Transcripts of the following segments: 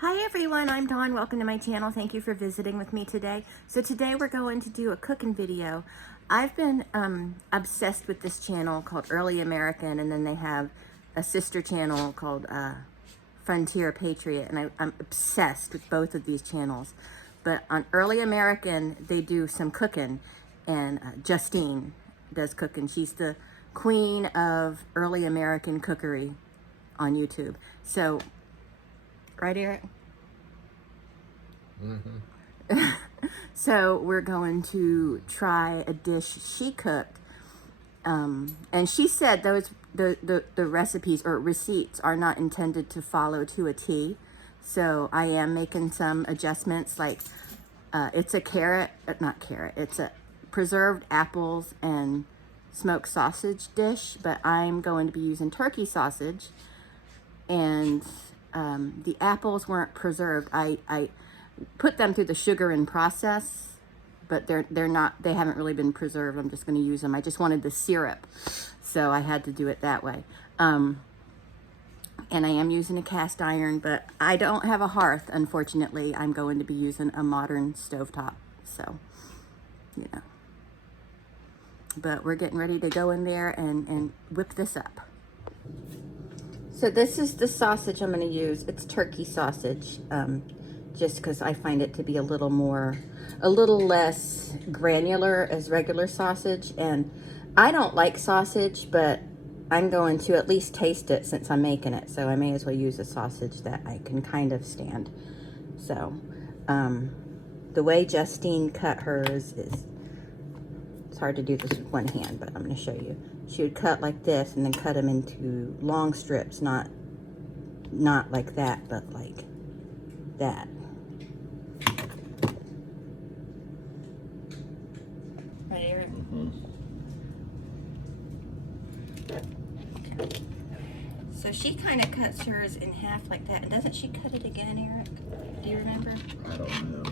Hi everyone, I'm Dawn. Welcome to my channel. Thank you for visiting with me today. So today we're going to do a cooking video. I've been obsessed with this channel called Early American, and then they have a sister channel called Frontier Patriot, and I'm obsessed with both of these channels. But on Early American, they do some cooking, and Justine does cooking. She's the queen of Early American cookery on YouTube. So, right, Eric? Mm-hmm. So we're going to try a dish she cooked, and she said the recipes or receipts are not intended to follow to a T. So I am making some adjustments, like it's a it's a preserved apples and smoked sausage dish, but I'm going to be using turkey sausage, and the apples weren't preserved. I put them through the sugaring process, but they haven't really been preserved. I'm just going to use them. I just wanted the syrup, so I had to do it that way. And I am using a cast iron, but I don't have a hearth, unfortunately. I'm going to be using a modern stovetop, so, you know. But we're getting ready to go in there and whip this up. So this is the sausage I'm going to use. It's turkey sausage, just because I find it to be a little less granular as regular sausage. And I don't like sausage, but I'm going to at least taste it since I'm making it. So I may as well use a sausage that I can kind of stand. So the way Justine cut hers is, it's hard to do this with one hand, but I'm going to show you. She would cut like this and then cut them into long strips, not like that, but like that. Right, Eric? Mm-hmm. Okay. So she kind of cuts hers in half like that. And doesn't she cut it again, Eric? Do you remember? I don't know.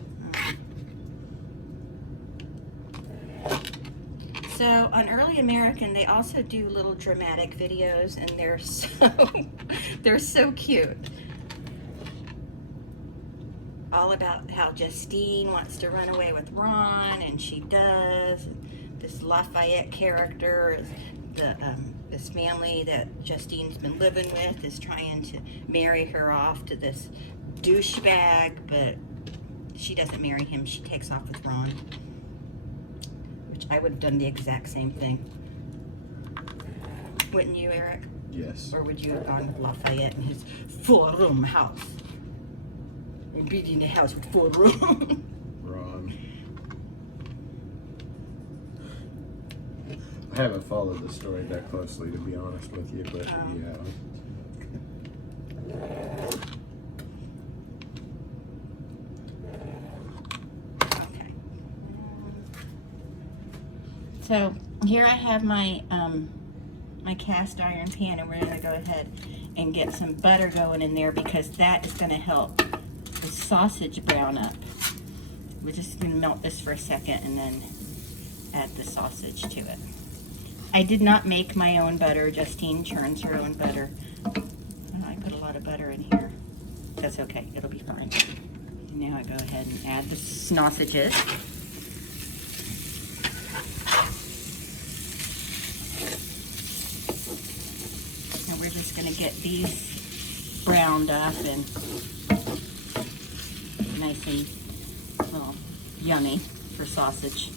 So on Early American, they also do little dramatic videos, and they're so cute. All about how Justine wants to run away with Ron, and she does. This Lafayette character, this family that Justine's been living with is trying to marry her off to this douchebag, but she doesn't marry him. She takes off with Ron. I would have done the exact same thing. Wouldn't you, Eric? Yes. Or would you have gone with Lafayette in his 4-room house? And beating the house with 4 rooms. Ron. I haven't followed the story that closely, to be honest with you, but yeah. So here I have my my cast iron pan, and we're going to go ahead and get some butter going in there, because that is going to help the sausage brown up. We're just going to melt this for a second and then add the sausage to it. I did not make my own butter. Justine churns her own butter. I put a lot of butter in here. That's okay. It'll be fine. And now I go ahead and add the sausages. We're just going to get these browned up and nice and well, yummy for sausage.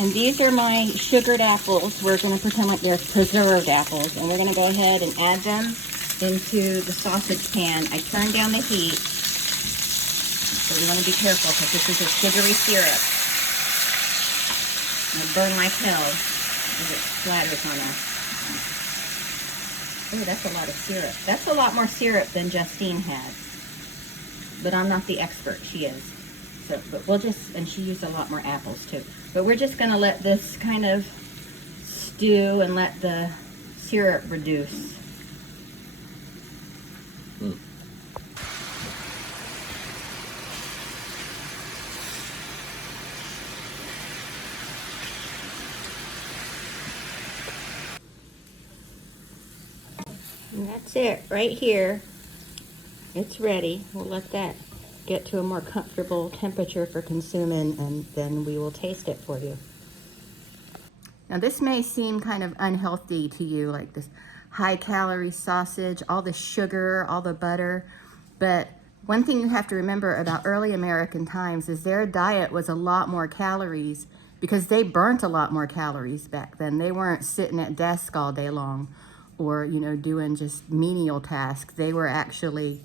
And these are my sugared apples. We're going to pretend like they're preserved apples. And we're going to go ahead and add them into the sausage pan. I turned down the heat. So you want to be careful, because this is a sugary syrup. It'll burn like hell as it splatters on us. Oh, that's a lot of syrup. That's a lot more syrup than Justine had. But I'm not the expert. She is. So, but we'll just, and she used a lot more apples too. But we're just gonna let this kind of stew and let the syrup reduce. And that's it, right here. It's ready. We'll let that get to a more comfortable temperature for consuming, and then we will taste it for you. Now this may seem kind of unhealthy to you, like this high calorie sausage, all the sugar, all the butter, but one thing you have to remember about early American times is their diet was a lot more calories because they burnt a lot more calories back then. They weren't sitting at desk all day long or, you know, doing just menial tasks. They were actually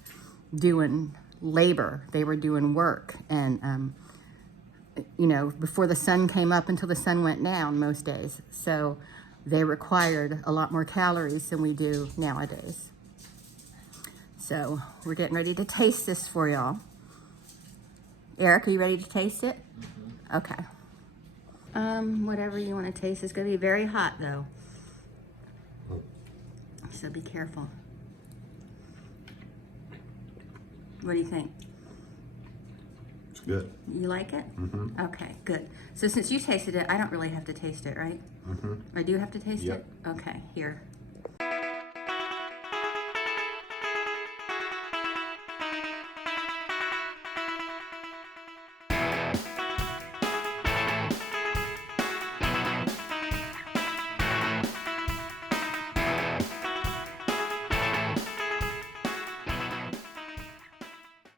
doing labor. They were doing work. And, you know, before the sun came up until the sun went down most days. So they required a lot more calories than we do nowadays. So we're getting ready to taste this for y'all. Eric, are you ready to taste it? Mm-hmm. Okay. Whatever you want to taste. It's going to be very hot though. So be careful. What do you think? It's good. You like it? Mm-hmm. Okay, good. So since you tasted it, I don't really have to taste it, right? Mm-hmm. I do have to taste Yep. it? Okay, here.